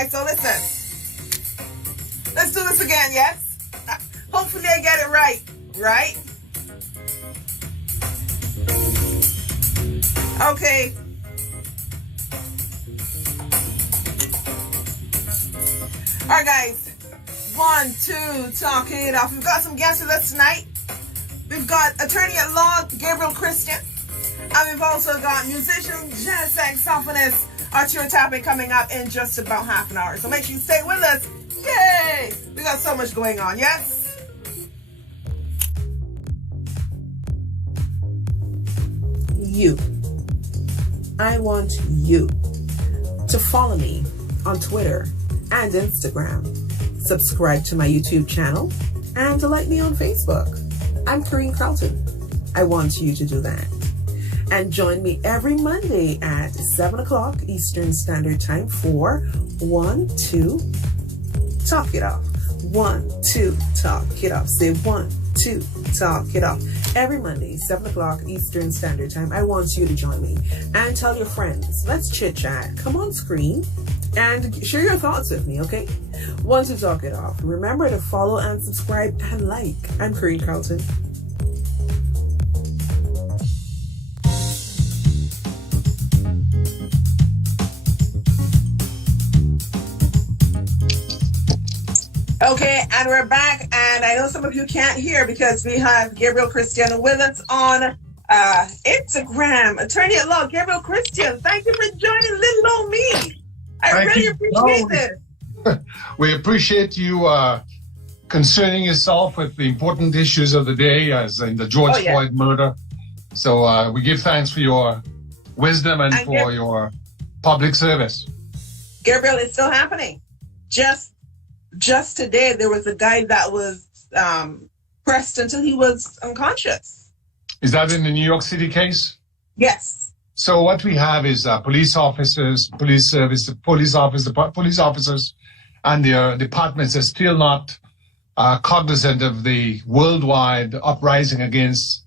guys, so listen. Let's do this again, yes? Hopefully I get it right. Right? Okay. Alright, guys. 1, 2, talk it off. We've got some guests with us tonight. We've got attorney at law Gabriel Christian. And we've also got musician, jazz saxophonist Arturo Tappin coming up in just about half an hour. So make sure you stay with us. Yay! We got so much going on, yes? You. I want you to follow me on Twitter and Instagram. Subscribe to my YouTube channel and to like me on Facebook. I'm Corinne Carlton. I want you to do that. And join me every Monday at 7 o'clock Eastern Standard Time for 1, 2, talk it off. 1, 2, talk it off. Say 1, 2, talk it off. Every Monday, 7 o'clock Eastern Standard Time. I want you to join me and tell your friends. Let's chit chat. Come on screen and share your thoughts with me, okay? 1, 2, talk it off. Remember to follow and subscribe and like. I'm Corinne Carlton. Okay, and we're back, and I know some of you can't hear because we have Gabriel Christian with us on Instagram. Attorney at law, Gabriel Christian. Thank you for joining little old me. I really appreciate this. We appreciate you concerning yourself with the important issues of the day, as in the George Floyd murder. So we give thanks for your wisdom and for your public service. Gabriel, it's still happening. Just today, there was a guy that was pressed until he was unconscious. Is that in the New York City case? Yes. So what we have is police officers, police officers, and their departments are still not cognizant of the worldwide uprising against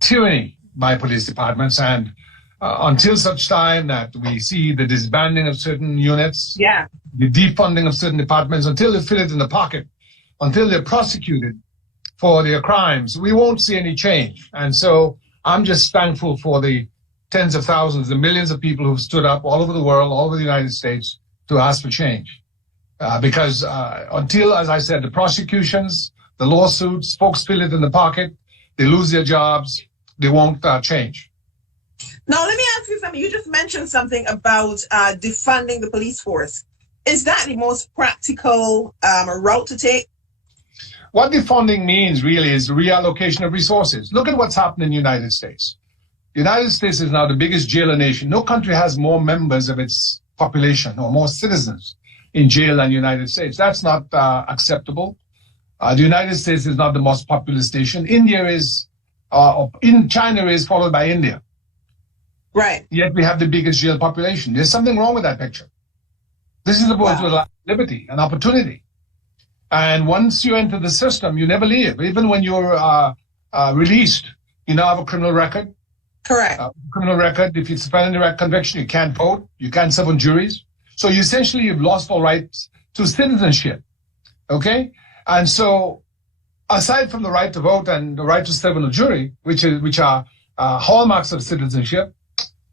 tyranny by police departments. And until such time that we see the disbanding of certain units, the defunding of certain departments, until they fill it in the pocket, until they're prosecuted for their crimes, we won't see any change. And so I'm just thankful for the tens of thousands, the millions of people who've stood up all over the world, all over the United States, to ask for change. Because until, as I said, the prosecutions, the lawsuits, folks fill it in the pocket, they lose their jobs, they won't change. Now, let me ask you something. You just mentioned something about defunding the police force. Is that the most practical route to take? What defunding means really is reallocation of resources. Look at what's happened in the United States. The United States is now the biggest jailer nation. No country has more members of its population or more citizens in jail than the United States. That's not acceptable. The United States is not the most populous nation. China is followed by India. Right. Yet we have the biggest jail population. There's something wrong with that picture. This is about liberty and opportunity. And once you enter the system, you never leave. Even when you're released, you now have a criminal record. Correct. Criminal record. If it's a felony conviction, you can't vote. You can't serve on juries. So you essentially you've lost all rights to citizenship. Okay? And so aside from the right to vote and the right to serve on a jury, which are hallmarks of citizenship,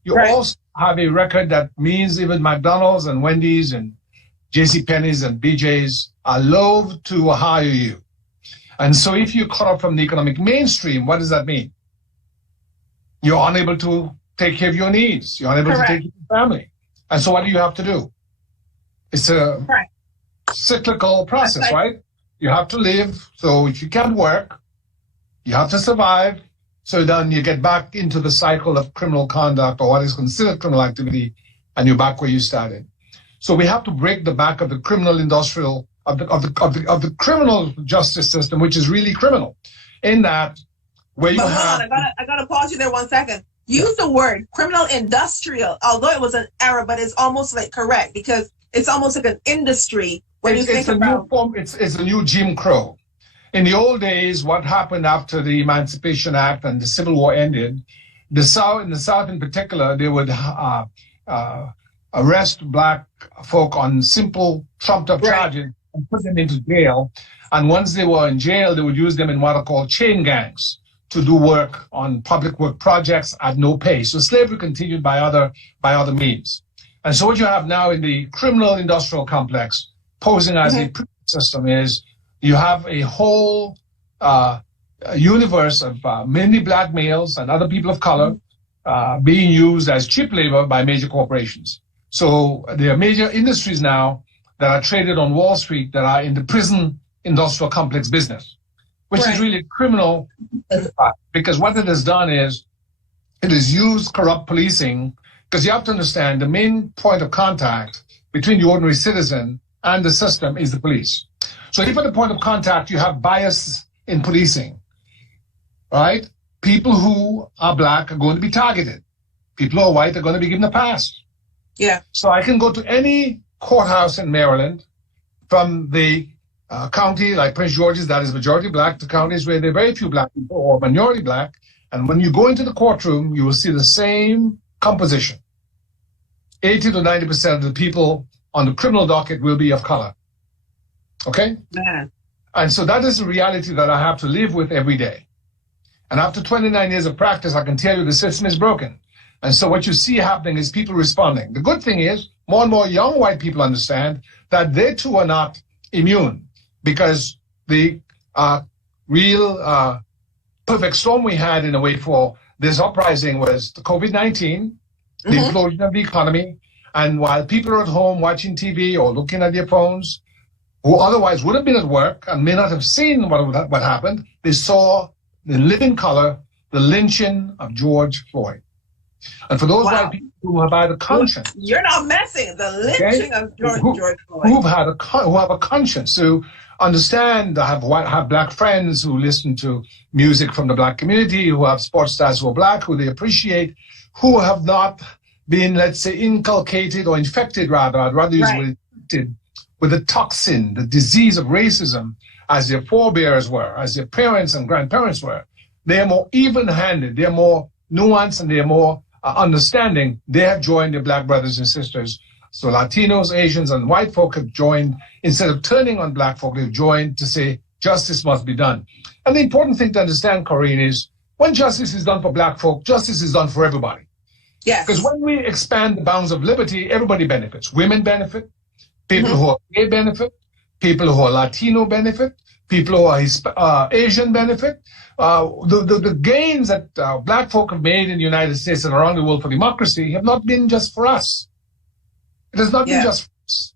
you also have a record that means even McDonald's and Wendy's and JCPenney's and BJ's are loath to hire you. And so if you're cut off from the economic mainstream, what does that mean? You're unable to take care of your needs. You're unable to take care of your family. And so what do you have to do? It's a cyclical process, right? You have to live. So if you can't work, you have to survive. So then you get back into the cycle of criminal conduct or what is considered criminal activity, and you're back where you started. So we have to break the back of the criminal industrial of the criminal justice system, which is really criminal, in that where you have. Hold on, I gotta pause you there 1 second. Use the word criminal industrial, although it was an error, but it's almost like correct because it's almost like an industry when you think about. It's a new Jim Crow. In the old days, what happened after the Emancipation Act and the Civil War ended, in the South in particular, they would arrest black folk on simple trumped-up Right. charges and put them into jail. And once they were in jail, they would use them in what are called chain gangs to do work on public work projects at no pay. So slavery continued by other means. And so what you have now in the criminal industrial complex posing as a prison system is you have a whole universe of mainly black males and other people of color being used as cheap labor by major corporations. So there are major industries now that are traded on Wall Street that are in the prison industrial complex business, which is really criminal because what it has done is it has used corrupt policing, because you have to understand the main point of contact between the ordinary citizen and the system is the police. So if at the point of contact you have bias in policing, right? People who are black are going to be targeted. People who are white are going to be given a pass. Yeah. So I can go to any courthouse in Maryland, from the county like Prince George's that is majority black to counties where there are very few black people or minority black. And when you go into the courtroom, you will see the same composition. 80 to 90% of the people on the criminal docket will be of color. Okay? Yeah. And so that is the reality that I have to live with every day. And after 29 years of practice, I can tell you the system is broken. And so what you see happening is people responding. The good thing is more and more young white people understand that they too are not immune, because the real perfect storm we had in a way for this uprising was the COVID-19, the implosion of the economy. And while people are at home watching TV or looking at their phones, who otherwise would have been at work and may not have seen what happened, they saw the living color, the lynching of George Floyd. And for those white people who have had a conscience, you're not messing the lynching of George Floyd, who have a conscience, who understand, have black friends who listen to music from the black community, who have sports stars who are black, who they appreciate, who have not been, let's say, inculcated or infected, I'd rather use infected with the toxin, the disease of racism, as their forebears were, as their parents and grandparents were. They are more even-handed, they are more nuanced, and they are more understanding. They have joined their black brothers and sisters. So Latinos, Asians, and white folk have joined. Instead of turning on black folk, they've joined to say justice must be done. And the important thing to understand, Corinne, is when justice is done for black folk, justice is done for everybody. Yes. Because when we expand the bounds of liberty, everybody benefits. Women benefit, people who are gay benefit, people who are Latino benefit, people who are Asian benefit. The gains that black folk have made in the United States and around the world for democracy have not been just for us. It has not been just for us.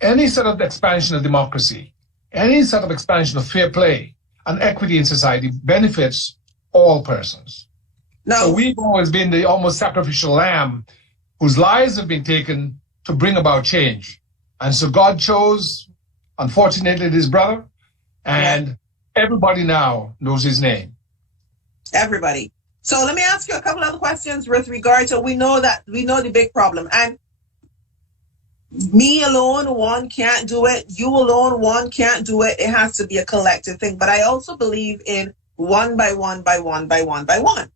Any sort of expansion of democracy, any sort of expansion of fair play and equity in society benefits all persons. No. So we've always been the almost sacrificial lamb whose lives have been taken to bring about change. And so God chose, unfortunately, his brother, and everybody now knows his name. Everybody. So let me ask you a couple other questions with regard to, we know the big problem. And me alone, one can't do it. You alone, one can't do it. It has to be a collective thing. But I also believe in one by one by one by one by one.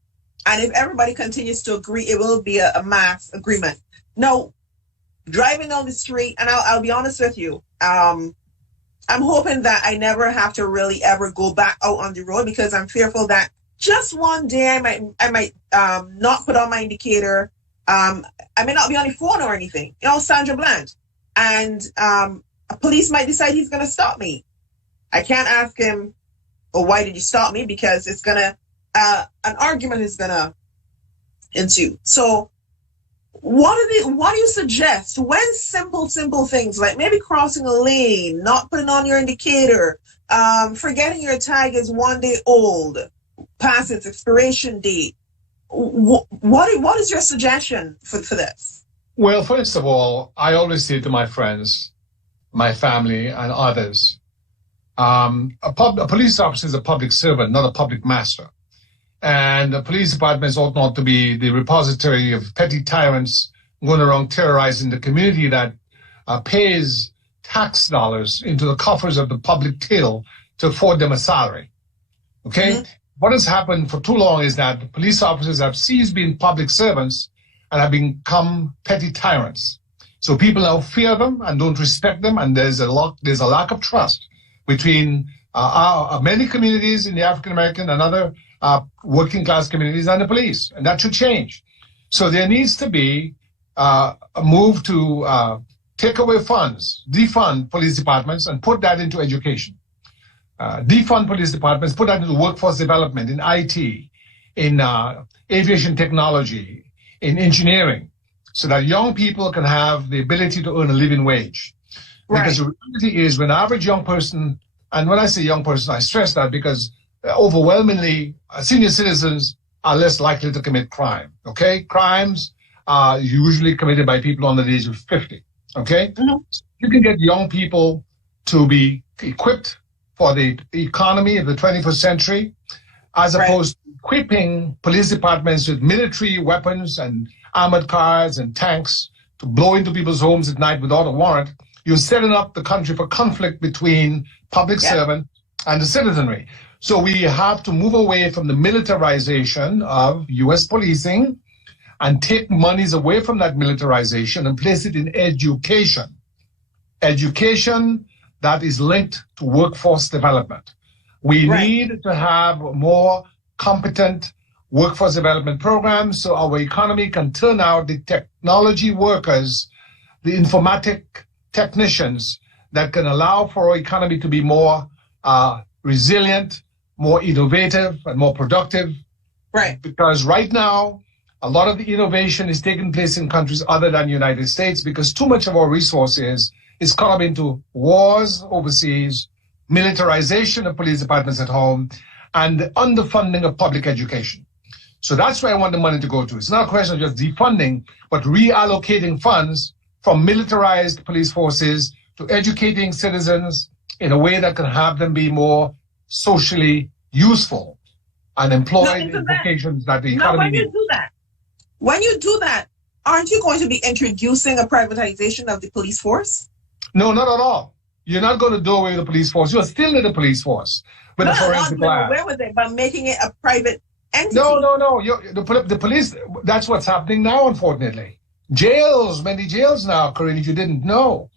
And if everybody continues to agree, it will be a mass agreement. Now, driving down the street, and I'll be honest with you, I'm hoping that I never have to really ever go back out on the road, because I'm fearful that just one day I might not put on my indicator. I may not be on the phone or anything, Sandra Bland, and a police might decide he's going to stop me. I can't ask him, "Oh, why did you stop me?" Because it's gonna an argument is gonna ensue. So what do you suggest when simple things like maybe crossing a lane, not putting on your indicator, forgetting your tag is 1 day old, past its expiration date? What is your suggestion for this? Well, first of all, I always say to my friends, my family, and others, a police officer is a public servant, not a public master. And the police departments ought not to be the repository of petty tyrants going around terrorizing the community that pays tax dollars into the coffers of the public till to afford them a salary. Okay? What has happened for too long is that the police officers have ceased being public servants and have become petty tyrants. So people now fear them and don't respect them, and there's a lack of trust between many communities in the African American and other working class communities and the police, and that should change. So there needs to be a move to take away funds, defund police departments, and put that into education. Defund police departments, put that into workforce development, in IT, in aviation technology, in engineering, so that young people can have the ability to earn a living wage. Right. Because the reality is, when an average young person, and when I say young person, I stress that because overwhelmingly senior citizens are less likely to commit crime, okay? Crimes are usually committed by people under the age of 50, okay? Mm-hmm. So you can get young people to be equipped for the economy of the 21st century, as opposed to equipping police departments with military weapons and armored cars and tanks to blow into people's homes at night without a warrant. You're setting up the country for conflict between public servants and the citizenry. So we have to move away from the militarization of U.S. policing and take monies away from that militarization and place it in education. Education that is linked to workforce development. We need to have more competent workforce development programs so our economy can turn out the technology workers, the informatic technicians that can allow for our economy to be more resilient, more innovative, and more productive. Right. Because right now, a lot of the innovation is taking place in countries other than the United States because too much of our resources is caught up into wars overseas, militarization of police departments at home, and the underfunding of public education. So that's where I want the money to go to. It's not a question of just defunding, but reallocating funds from militarized police forces to educating citizens in a way that can have them be more socially useful and employed in vocations that the economy needs. When you do that, aren't you going to be introducing a privatization of the police force? No, not at all. You're not going to do away with the police force. You're still in the police force with the forensic lab. Where with it, but making it a private entity. No. The police, that's what's happening now, unfortunately. Jails, many jails now, Corinne, if you didn't know,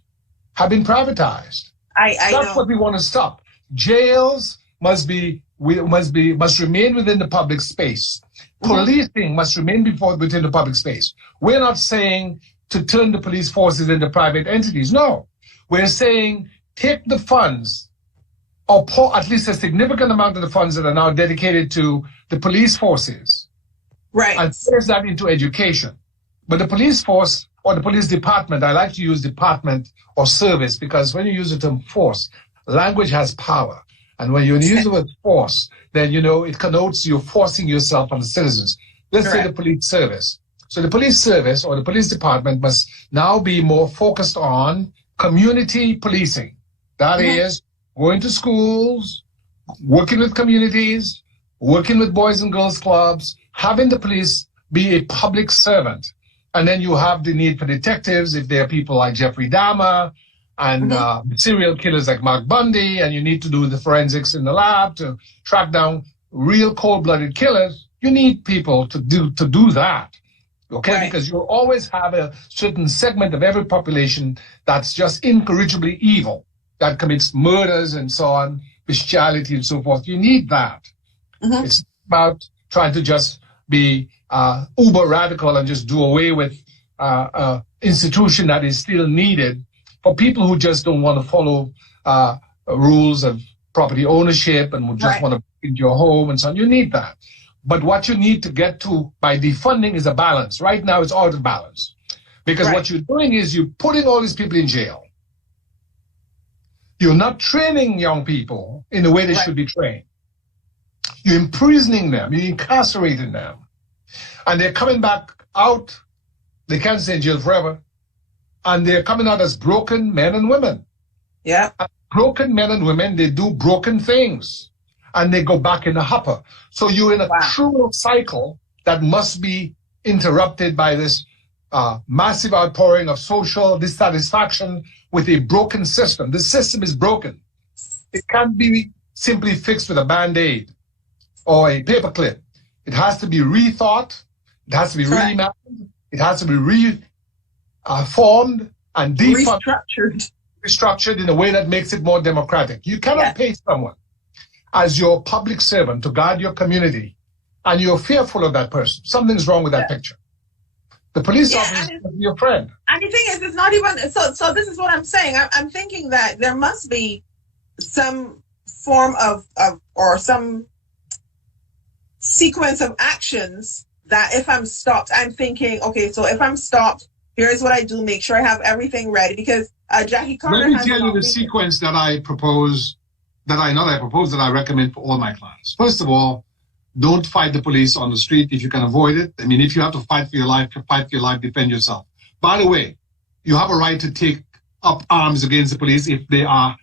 have been privatized. That's what we want to stop. Jails must remain within the public space. Policing must remain within the public space. We're not saying to turn the police forces into private entities. No. We're saying take the funds, or at least a significant amount of the funds that are now dedicated to the police forces, and place that into education. But the police force or the police department, I like to use department or service because when you use the term force, language has power. And when you use the word force, then, it connotes you're forcing yourself on the citizens. Let's say the police service. So the police service or the police department must now be more focused on community policing. That is, going to schools, working with communities, working with boys and girls clubs, having the police be a public servant. And then you have the need for detectives if there are people like Jeffrey Dahmer and serial killers like Mark Bundy, and you need to do the forensics in the lab to track down real cold-blooded killers. You need people to do that. Okay, because you'll always have a certain segment of every population that's just incorrigibly evil, that commits murders and so on, bestiality and so forth. You need that. It's about trying to just be uber radical and just do away with an institution that is still needed for people who just don't want to follow rules of property ownership and would just want to build your home and so on. You need that. But what you need to get to by defunding is a balance. Right now, it's out of balance. Because what you're doing is you're putting all these people in jail. You're not training young people in the way they should be trained. You're imprisoning them. You're incarcerating them. And they're coming back out. They can't stay in jail forever. And they're coming out as broken men and women. Yeah. And broken men and women, they do broken things. And they go back in the hopper. So you're in a cruel cycle that must be interrupted by this massive outpouring of social dissatisfaction with a broken system. The system is broken. It can't be simply fixed with a Band-Aid or a paperclip. It has to be rethought. It has to be reimagined. It has to be formed and restructured in a way that makes it more democratic. You cannot pay someone as your public servant to guard your community, and you're fearful of that person. Something's wrong with that picture. The police officer is your friend. And the thing is, it's not even, so this is what I'm saying. I'm thinking that there must be some form of or some sequence of actions that if I'm stopped, I'm thinking, okay, so if I'm stopped, here's what I do, make sure I have everything ready, because Jackie Carter Let me tell you the sequence that I propose, that I recommend for all my clients. First of all, don't fight the police on the street if you can avoid it. I mean, if you have to fight for your life, defend yourself. By the way, you have a right to take up arms against the police if they are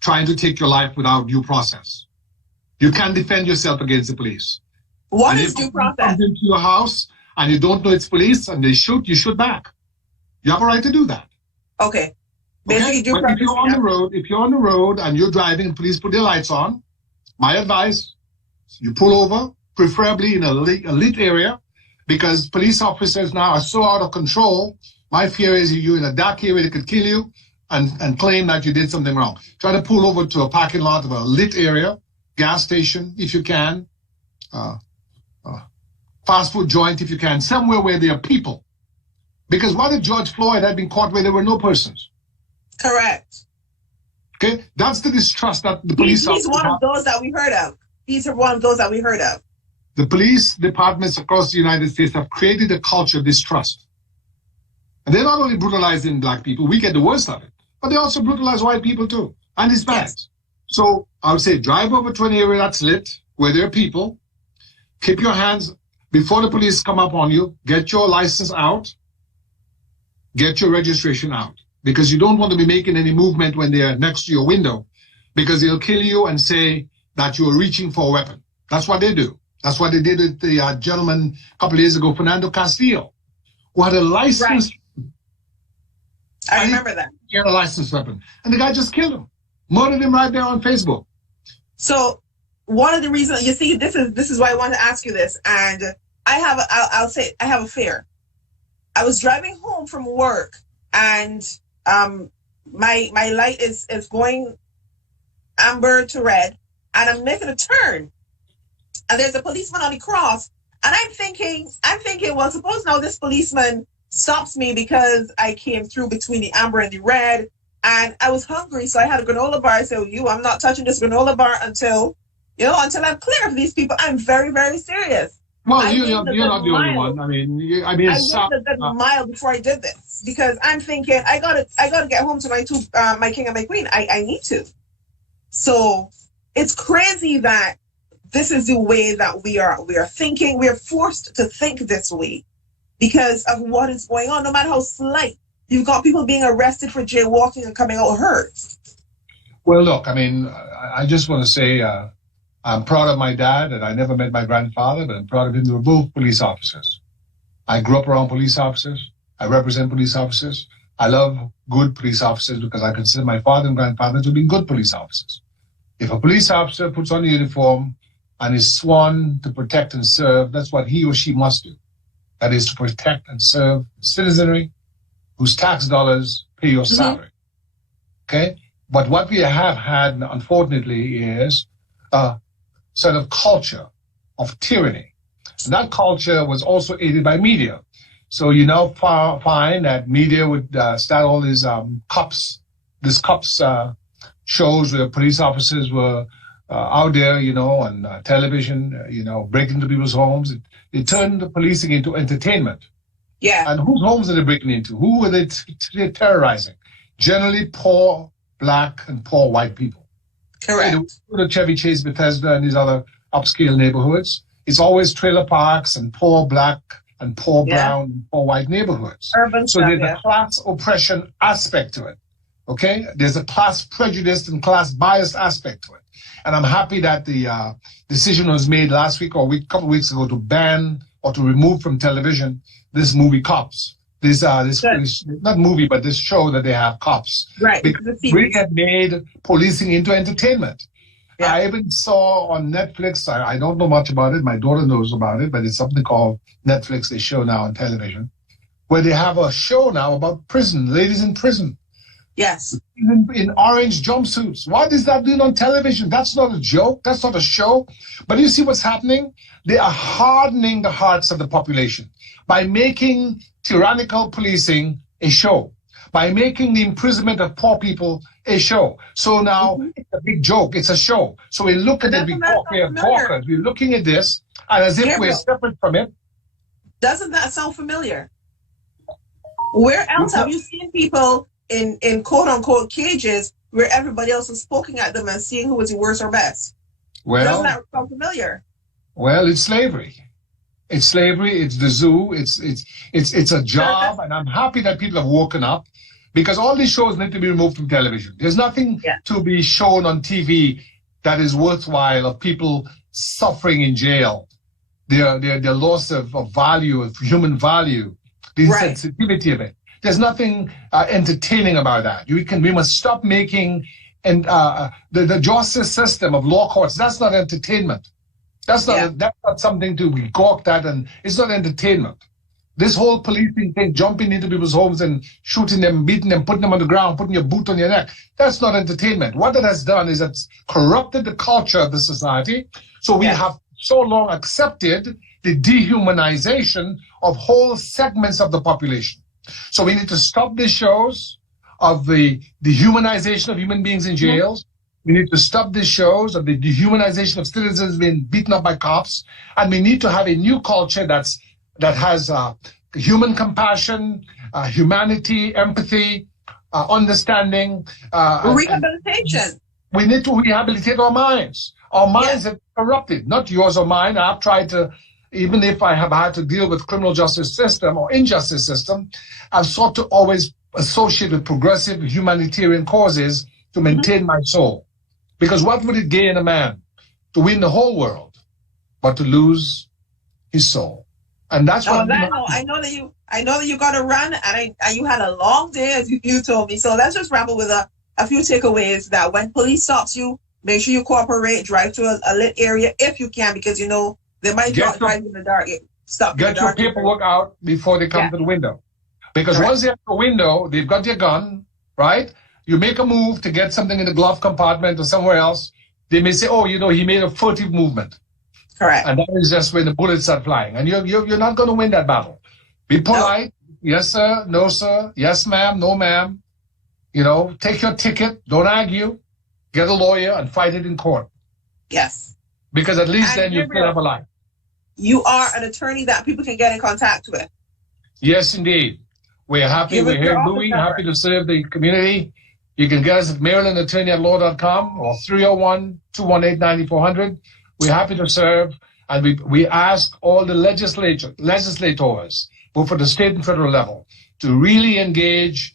trying to take your life without due process. You can defend yourself against the police. What is due process? If you come into your house and you don't know it's police and they shoot, you shoot back. You have a right to do that. Okay. Basically, due process. If you're on the road and you're driving, police put their lights on. My advice: you pull over, preferably in a lit area, because police officers now are so out of control. My fear is you're in a dark area, they could kill you and claim that you did something wrong. Try to pull over to a parking lot of a lit area, gas station if you can, fast food joint if you can, somewhere where there are people. Because what if George Floyd had been caught where there were no persons? Correct. Okay, that's the distrust that the police He's one of those that we heard of. These are one of those that we heard of. The police departments across the United States have created a culture of distrust. And they're not only brutalizing black people, we get the worst of it, but they also brutalize white people too, and Hispanics. Yes. So I would say drive over to an area that's lit, where there are people, keep your hands, before the police come up on you, get your license out, get your registration out, because you don't want to be making any movement when they're next to your window, because they'll kill you and say that you're reaching for a weapon. That's what they do. That's what they did with the gentleman a couple of years ago, Fernando Castillo, who had a license. Right. I remember that. He had a licensed weapon. And the guy just killed him. Murdered him right there on Facebook. So one of the reasons, you see, this is why I want to ask you this. And I'll say I have a fear. I was driving home from work, and my light is going amber to red, and I'm making a turn, and there's a policeman on the cross, and I'm thinking, well, suppose now this policeman stops me because I came through between the amber and the red, and I was hungry, so I had a granola bar. I said, I'm not touching this granola bar until I'm clear of these people. I'm very, very serious. Well, you're not the only one. I mean, I waited a mile before I did this, because I'm thinking I gotta get home to my king and my queen. I need to. So it's crazy that this is the way that we are thinking. We are forced to think this way because of what is going on. No matter how slight, you've got people being arrested for jaywalking and coming out hurt. Well, look, I mean, I just want to say. I'm proud of my dad, and I never met my grandfather, but I'm proud of him. They were both police officers. I grew up around police officers. I represent police officers. I love good police officers because I consider my father and grandfather to be good police officers. If a police officer puts on a uniform and is sworn to protect and serve, that's what he or she must do. That is to protect and serve citizenry whose tax dollars pay your salary. Okay? But what we have had, unfortunately, is sort of culture of tyranny. And that culture was also aided by media. So you now find that media would start all these cops shows where police officers were out there, on television, breaking into people's homes. It turned the policing into entertainment. Yeah. And whose homes are they breaking into? Who are they terrorizing? Generally poor black and poor white people. Correct. The Chevy Chase, Bethesda, and these other upscale neighborhoods. It's always trailer parks and poor black and poor brown and poor white neighborhoods. Urban so there's a class oppression aspect to it. Okay? There's a class prejudice and class bias aspect to it. And I'm happy that the decision was made last week or a couple of weeks ago to ban or to remove from television this movie Cops. This not movie, but this show that they have Cops. Right. Because we have made policing into entertainment. Yeah. I even saw on Netflix, I don't know much about it. My daughter knows about it, but it's something called Netflix. They show now on television. where they have a show now about prison, ladies in prison. Yes. In orange jumpsuits. What is that doing on television? That's not a joke. That's not a show. But you see what's happening? They are hardening the hearts of the population by making tyrannical policing a show, by making the imprisonment of poor people a show. So now it's a big joke. It's a show. So we look at it, we are talkers. We're looking at this, and as if we're separate from it. Doesn't that sound familiar? Where else have you seen people in quote unquote cages where everybody else is poking at them and seeing who is the worst or best? Well, doesn't that sound familiar? Well, it's slavery. It's slavery. It's the zoo. It's a job, and I'm happy that people have woken up, because all these shows need to be removed from television. There's nothing to be shown on TV that is worthwhile of people suffering in jail, their loss of value, of human value, the sensitivity of it. There's nothing entertaining about that. We must stop making the justice system of law courts. That's not entertainment. That's not something to be gawked at, and it's not entertainment. This whole policing thing, jumping into people's homes and shooting them, beating them, putting them on the ground, putting your boot on your neck, that's not entertainment. What that has done is it's corrupted the culture of the society. So we have so long accepted the dehumanization of whole segments of the population. So we need to stop these shows of the dehumanization of human beings in jails. We need to stop these shows of the dehumanization of citizens being beaten up by cops. And we need to have a new culture that has human compassion, humanity, empathy, understanding. Rehabilitation. We need to rehabilitate our minds. Our minds have corrupted, not yours or mine. I've tried to, even if I have had to deal with criminal justice system or injustice system, I've sought to always associate with progressive humanitarian causes to maintain my soul. Because what would it gain a man to win the whole world, but to lose his soul? And that's what I know that you got to run, and you had a long day, as you told me. So let's just wrap up with a few takeaways. That when police stops you, make sure you cooperate, drive to a lit area if you can, because you know they might drive in the dark. Get your paperwork out before they come to the window. Because once they have the window, they've got their gun, right? You make a move to get something in the glove compartment or somewhere else, they may say, oh, he made a furtive movement. Correct. And that is just when the bullets are flying. And you're not going to win that battle. Be polite. No. Yes, sir. No, sir. Yes, ma'am. No, ma'am. Take your ticket. Don't argue. Get a lawyer and fight it in court. Yes. Because at least then you still have a life. You are an attorney that people can get in contact with. Yes, indeed. We're happy. We're here, Louis. Happy to serve the community. You can get us at marylandattorney@law.com or 301-218-9400. We're happy to serve, and we ask all the legislators, both for the state and federal level, to really engage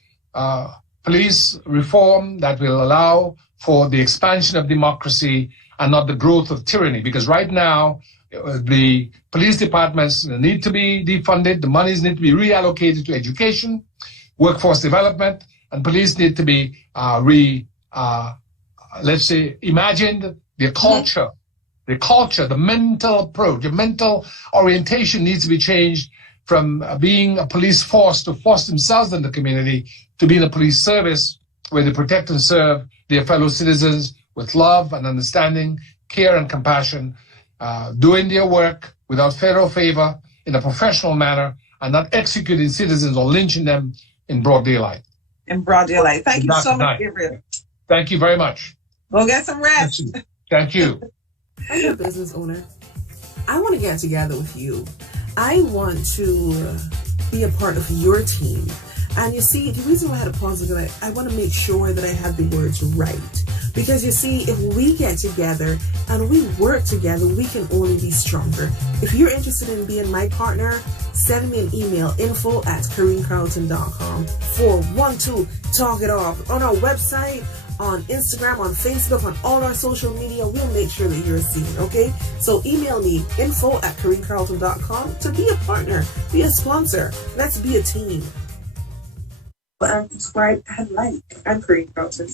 police reform that will allow for the expansion of democracy and not the growth of tyranny. Because right now, the police departments need to be defunded, the monies need to be reallocated to education, workforce development, and police need to be imagined. The culture, the mental approach, the mental orientation needs to be changed from being a police force to force themselves in the community to being a police service where they protect and serve their fellow citizens with love and understanding, care and compassion, doing their work without fear or favor in a professional manner, and not executing citizens or lynching them in broad daylight. In broad daylight. Thank you so much, Gabriel. Thank you very much. Go get some rest. Thank you. I'm a business owner. I want to get together with you. I want to be a part of your team. And you see, the reason why I had a pause is that I want to make sure that I have the words right. Because you see, if we get together and we work together, we can only be stronger. If you're interested in being my partner, send me an email, info@KareenCarlton.com 412 Talk It Off. On our website, on Instagram, on Facebook, on all our social media, we'll make sure that you're seen, okay? So email me, info@KareenCarlton.com to be a partner, be a sponsor. Let's be a team. I'm Kareen Carlton.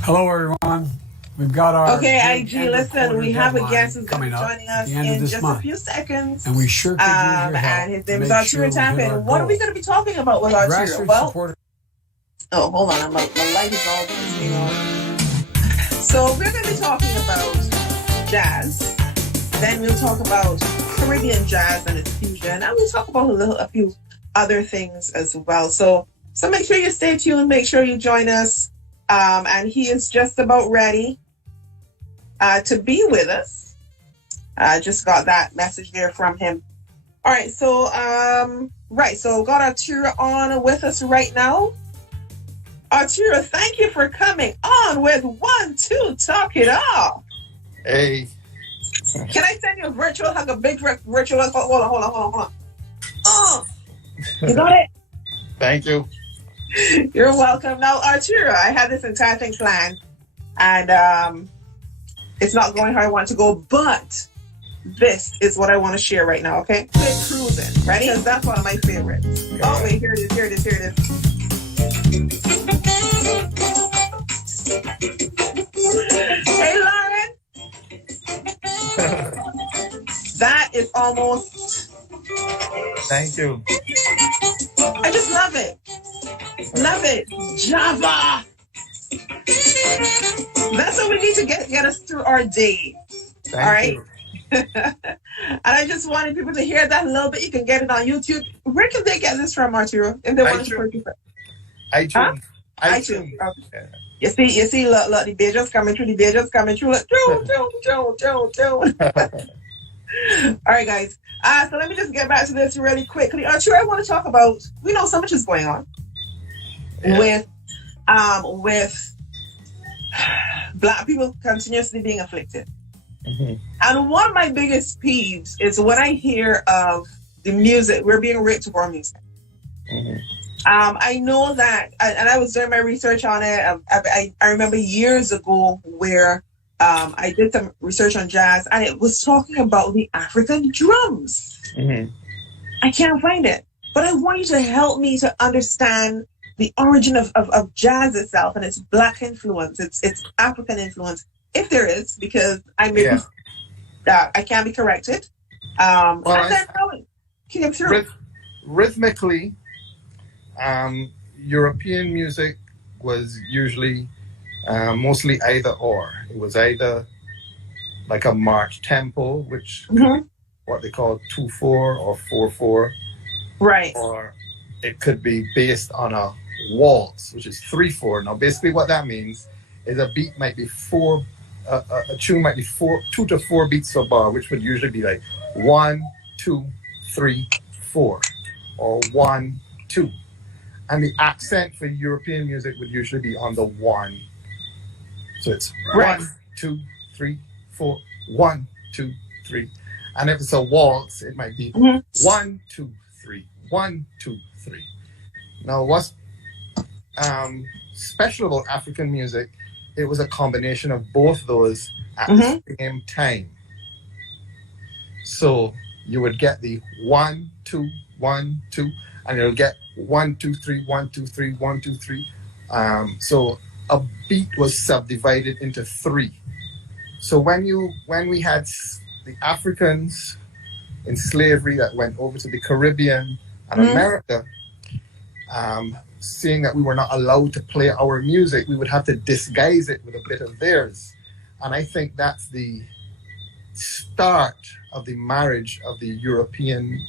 Hello, everyone. We've got our okay, IG. Listen, we have a guest who's coming up joining us in just month. a few seconds, and we sure could use your help. And his name is Arturo Tappin. What are we going to be talking about with Arturo? Well, oh, hold on, my light is all blinking on. So we're going to be talking about jazz. Then we'll talk about Caribbean jazz and its fusion, and we'll talk about a few other things as well. So make sure you stay tuned. Make sure you join us. And he is just about ready to be with us. I just got that message there from him. All right, so so got Arturo on with us right now. Arturo, thank you for coming on with 1, 2, Talk It Off. Hey. Can I send you a virtual hug, a big virtual hug? Hold on. Oh, you got it? Thank you. You're welcome. Now, Arturo, I had this entire thing planned, and it's not going how I want to go, but this is what I want to share right now, okay? Quit cruising. Ready? Because that's one of my favorites. Okay. Oh, wait, here it is. Hey, Lauren. That is almost... Thank you. I just love it. Love it. Java. That's what we need to get us through our day. Thank all right. You. And I just wanted people to hear that a little bit. You can get it on YouTube. Where can they get this from, Arturo? If they want to purchase it. iTunes. Huh? iTunes. Okay. You see, look, the pages coming through. Look, all right, guys. So let me just get back to this really quickly. Arturo, I want to talk about, we know so much is going on with Black people continuously being afflicted. Mm-hmm. And one of my biggest peeves is when I hear of the music, we're being raped for our music. Mm-hmm. I know that, and I was doing my research on it. I remember years ago where I did some research on jazz, and it was talking about the African drums. Mm-hmm. I can't find it, but I want you to help me to understand the origin of jazz itself and its Black influence, its African influence, if there is, because I may I can't be corrected. And then how it came through. Rhythmically, European music was usually mostly either or. It was either like a march tempo, which what they call 2/4 or 4/4, right? Or it could be based on a waltz, which is 3/4. Now, basically, what that means is a beat might be a tune might be 2 to 4 beats per bar, which would usually be like 1, 2, 3, 4, or 1, 2. And the accent for European music would usually be on the 1. So it's 1, 2, 3, 4, 1, 2, 3. And if it's a waltz, it might be 1, 2, 3, 1, 2, 3. Now, what's special about African music, it was a combination of both those at the same time. So you would get the 1, 2, 1, 2, and you'll get 1, 2, 3, 1, 2, 3, 1, 2, 3. So a beat was subdivided into 3. So when we had the Africans in slavery that went over to the Caribbean and America, seeing that we were not allowed to play our music, we would have to disguise it with a bit of theirs. And I think that's the start of the marriage of the European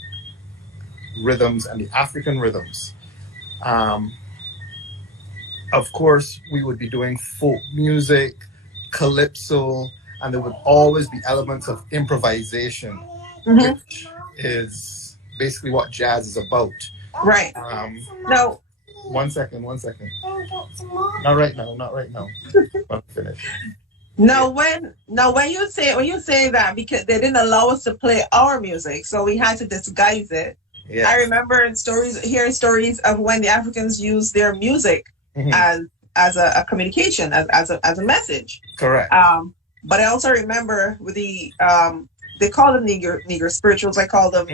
rhythms and the African rhythms. Of course, we would be doing folk music, calypso, and there would always be elements of improvisation, which is basically what jazz is about. Right. No. One second. Not right now. I'll finish. Now, when you say that, because they didn't allow us to play our music, so we had to disguise it. Yeah. I remember hearing stories of when the Africans used their music as a communication, as a message. Correct. But I also remember with the they call them Negro spirituals. I call them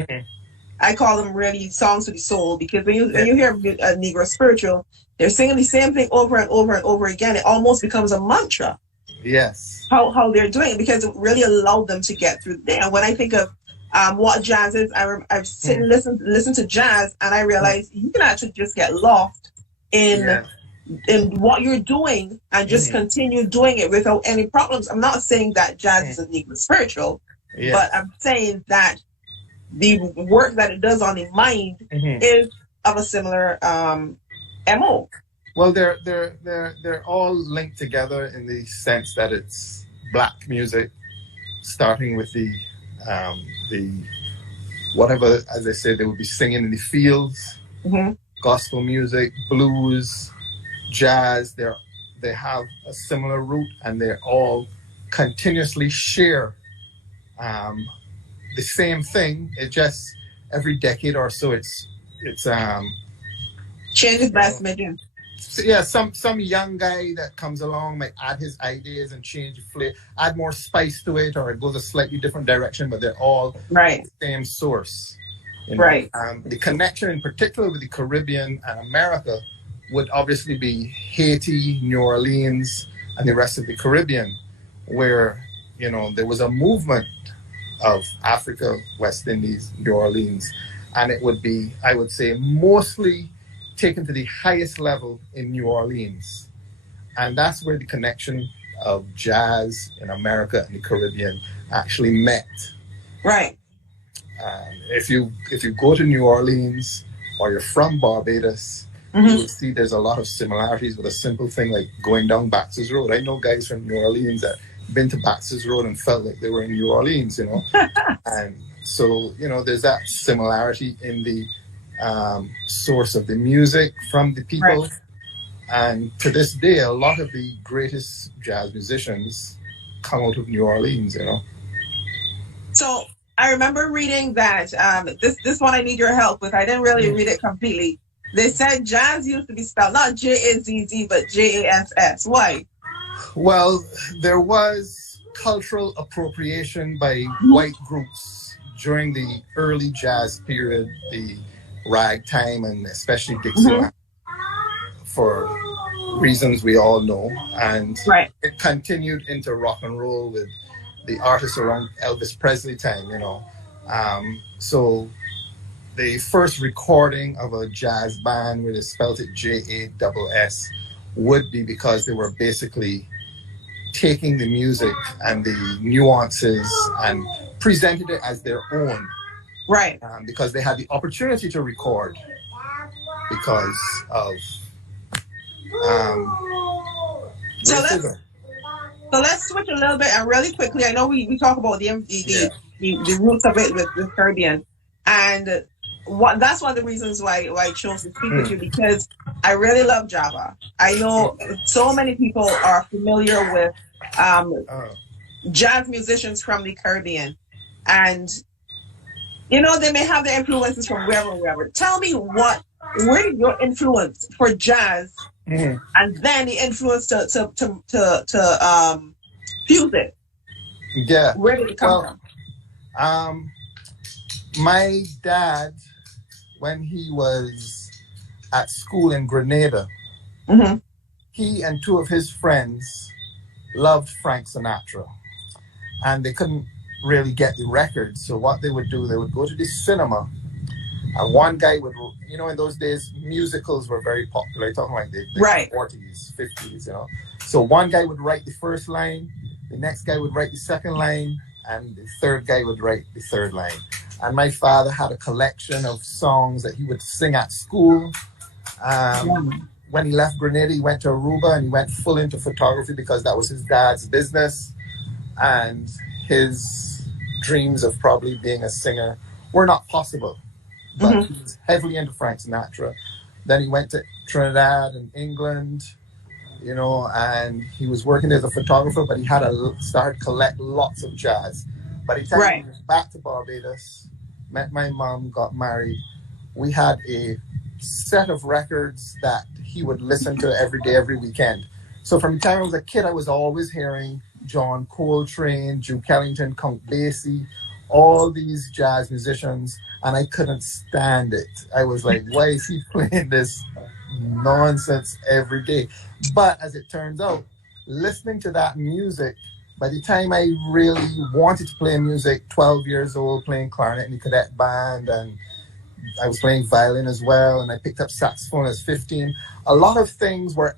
really songs to the soul, because when you hear a Negro spiritual, they're singing the same thing over and over and over again. It almost becomes a mantra. Yes. how they're doing it, because it really allowed them to get through the day. And when I think of what jazz is, I've sit and listen to jazz, and I realize you can actually just get lost in what you're doing and just continue doing it without any problems. I'm not saying that jazz is equal spiritual, but I'm saying that the work that it does on the mind is of a similar MO. Well, they're all linked together in the sense that it's black music, starting with the whatever, as I say, they would be singing in the fields, gospel music, blues, jazz. They have a similar root, and they all continuously share the same thing. It just every decade or so, it's changes by smidgen. Yeah, some young guy that comes along might add his ideas and change the flavor, add more spice to it, or it goes a slightly different direction, but they're all the same source. You know? Right. The connection in particular with the Caribbean and America would obviously be Haiti, New Orleans, and the rest of the Caribbean, where, you know, there was a movement of Africa, West Indies, New Orleans, and it would be, I would say, mostly taken to the highest level in New Orleans. And that's where the connection of jazz in America and the Caribbean actually met. Right. If you go to New Orleans, or you're from Barbados, you will see there's a lot of similarities with a simple thing like going down Baxter's Road. I know guys from New Orleans that been to Baxter's Road and felt like they were in New Orleans, you know. And so, you know, there's that similarity in the source of the music from the people. Right. And to this day, a lot of the greatest jazz musicians come out of New Orleans, you know. So I remember reading that this one I need your help with. I didn't really read it completely. They said jazz used to be spelled not J-A-Z-Z, but J-A-S-S. Why? Well, there was cultural appropriation by white groups during the early jazz period, the ragtime, and especially Dixieland, for reasons we all know. And it continued into rock and roll with the artists around Elvis Presley time, you know. So the first recording of a jazz band where they spelled it J-A-S-S would be because they were basically taking the music and the nuances and presented it as their own. Right. Because they had the opportunity to record because of racism. So let's switch a little bit and really quickly. I know we talk about the roots of it with Caribbean, and that's one of the reasons why I chose to speak with you, because I really love Java. I know so many people are familiar with jazz musicians from the Caribbean, and you know they may have their influences from wherever. Tell me where did your influence for jazz and then the influence to fuse it? Yeah. Where did it come from? My dad, when he was at school in Grenada, he and two of his friends loved Frank Sinatra, and they couldn't really get the records. So what they would do, they would go to the cinema, and one guy would, you know, in those days musicals were very popular. I'm talking like the 40s, 50s, you know. So one guy would write the first line, the next guy would write the second line, and the third guy would write the third line. And my father had a collection of songs that he would sing at school. When he left Grenada, he went to Aruba and he went full into photography because that was his dad's business. And his dreams of probably being a singer were not possible. But he was heavily into Frank Sinatra. Then he went to Trinidad and England, you know, and he was working as a photographer, but he had started to collect lots of jazz. By the time he was back to Barbados, met my mom, got married, we had a set of records that he would listen to every day, every weekend. So from the time I was a kid, I was always hearing John Coltrane, Duke Ellington, Count Basie, all these jazz musicians, and I couldn't stand it. I was like, why is he playing this nonsense every day? But as it turns out, listening to that music, by the time I really wanted to play music, 12 years old, playing clarinet in the cadet band, and I was playing violin as well, and I picked up saxophone as 15. A lot of things were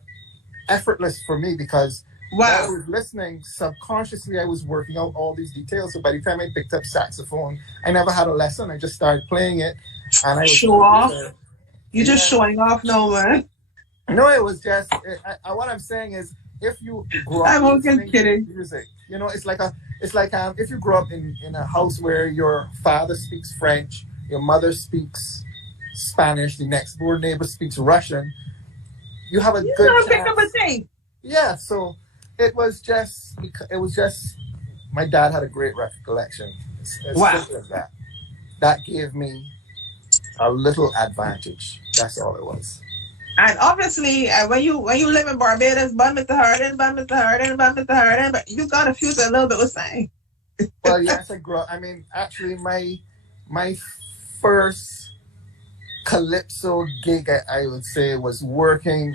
effortless for me because while I was listening, subconsciously I was working out all these details. So by the time I picked up saxophone, I never had a lesson. I just started playing it, and I was show off. You're just showing off, no man. No, it was just what I'm saying is, if you grow up listening to music, you know, it's like if you grow up in a house where your father speaks French, your mother speaks Spanish, the next door neighbor speaks Russian, you have a good pick up a thing. Yeah, so it was just my dad had a great recollection. As simple as that. That gave me a little advantage. That's all it was. And obviously, when you live in Barbados, bun Mr. Harden, but you got a fuse a little bit with saying. Well, yes, I grew up. I mean, actually, my first calypso gig, I would say, was working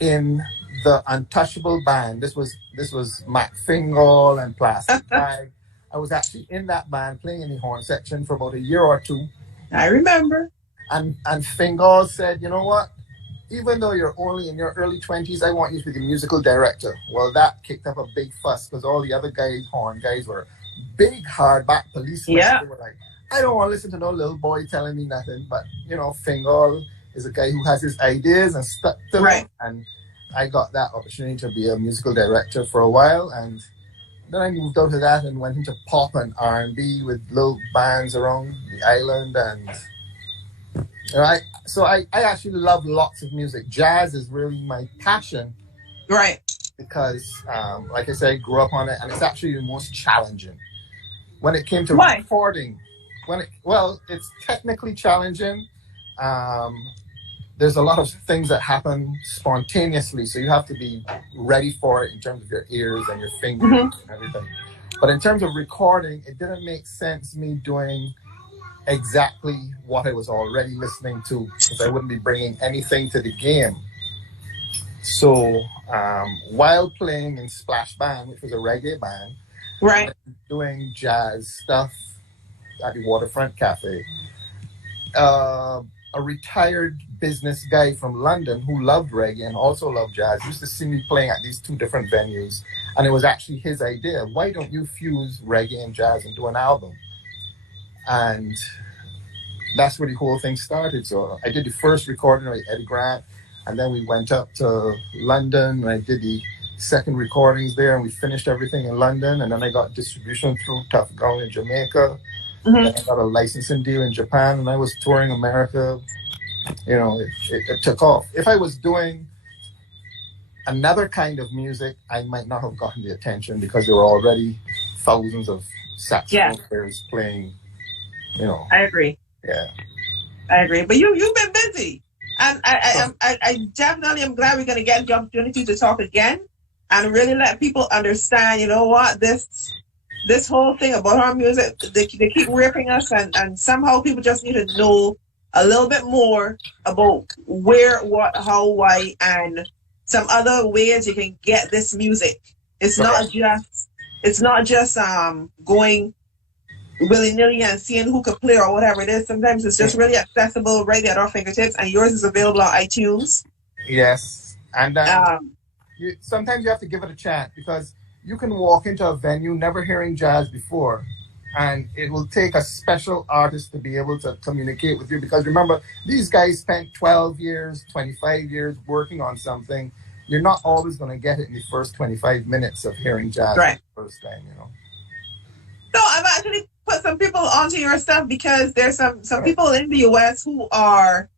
in the Untouchable band. This was Mac Fingal and Plastic Bag. I was actually in that band playing in the horn section for about a year or two. I remember. And Fingal said, you know what? Even though you're only in your early 20s, I want you to be the musical director. Well, that kicked up a big fuss because all the other guys, horn guys, were big, hardback policemen. Yeah. They were like, I don't want to listen to no little boy telling me nothing. But, you know, Fingal is a guy who has his ideas and stuck to them. And I got that opportunity to be a musical director for a while. And then I moved out of that and went into pop and R&B with little bands around the island. And so I actually love lots of music. Jazz is really my passion. Right. Because, like I said, I grew up on it, and it's actually the most challenging. When it came to recording, it's technically challenging. There's a lot of things that happen spontaneously, so you have to be ready for it in terms of your ears and your fingers and everything. But in terms of recording, it didn't make sense me doing exactly what I was already listening to, because I wouldn't be bringing anything to the game. So while playing in Splash Band, which was a reggae band, right, doing jazz stuff at the Waterfront Cafe, a retired business guy from London who loved reggae and also loved jazz used to see me playing at these two different venues, and it was actually his idea. Why don't you fuse reggae and jazz and do an album? And that's where the whole thing started. So I did the first recording with Eddie Grant, and then we went up to London, and I did the second recordings there, and we finished everything in London. And then I got distribution through Tough Gong in Jamaica. Then I got a licensing deal in Japan, and I was touring America. You know, it took off. If I was doing another kind of music, I might not have gotten the attention because there were already thousands of saxophone players playing. You know, I agree. Yeah, I agree. But you've been busy, and I definitely am glad we're going to get the opportunity to talk again and really let people understand. You know what, this whole thing about our music, they keep ripping us, and somehow people just need to know a little bit more about where, what, how, why, and some other ways you can get this music. It's not just going willy-nilly and seeing who could play or whatever it is. Sometimes it's just really accessible right at our fingertips, and yours is available on iTunes. Yes, and sometimes you have to give it a chance, because you can walk into a venue never hearing jazz before, and it will take a special artist to be able to communicate with you, because remember, these guys spent 12 years, 25 years working on something. You're not always going to get it in the first 25 minutes of hearing jazz the first time, you know. So I've actually put some people onto your stuff, because there's some people in the US who are,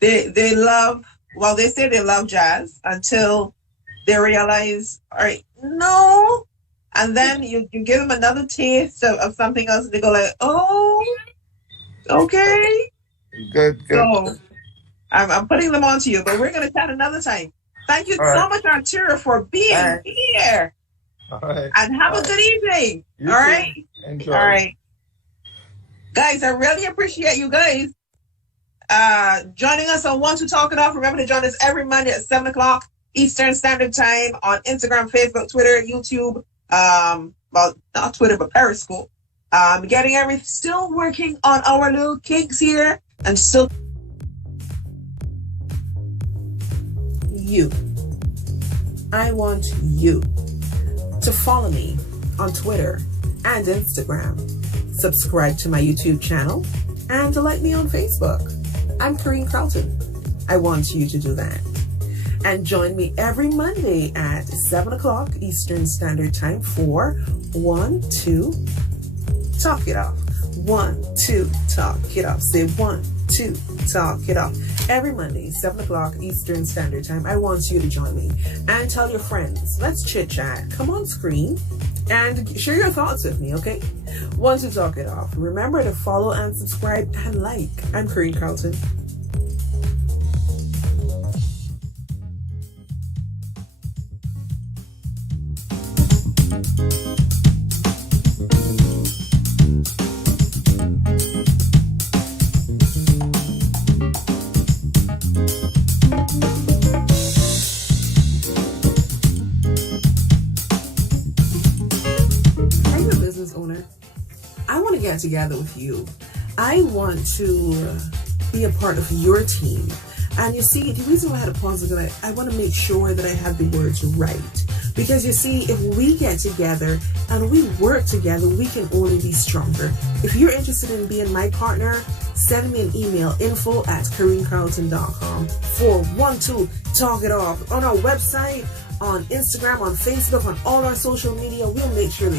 they say they love jazz until they realize, all right, no. And then you give them another taste of something else, and they go like, oh, okay. Good. So I'm putting them onto you, but we're going to chat another time. Thank you so much, Arturo, for being here. All right. And have a good evening. You all too. right. Enjoy. All right. Guys, I really appreciate you guys joining us on One to Talk It Off. Remember to join us every Monday at 7 o'clock Eastern Standard Time on Instagram, Facebook, Twitter, YouTube. Well, not Twitter, but Periscope. Still working on our little kinks here, and still you. I want you to follow me on Twitter and Instagram. Subscribe to my YouTube channel and to like me on Facebook. I'm Kareen Carlton. I want you to do that. And join me every Monday at 7 o'clock Eastern Standard Time for 1, 2, Talk It Off. 1, 2, Talk It Off. Say 1, 2, Talk It Off. Every Monday, 7 o'clock Eastern Standard Time. I want you to join me and tell your friends. Let's chit chat. Come on screen and share your thoughts with me, okay? 1, 2, Talk It Off. Remember to follow and subscribe and like. I'm Kareen Carlton. I want to get together with you. I want to be a part of your team. And you see, the reason why I had to pause is that I want to make sure that I have the words right. Because you see, if we get together and we work together, we can only be stronger. If you're interested in being my partner, send me an email, info@KareenCarlton.com for 1, 2, Talk It Off. On our website, on Instagram, on Facebook, on all our social media, we'll make sure that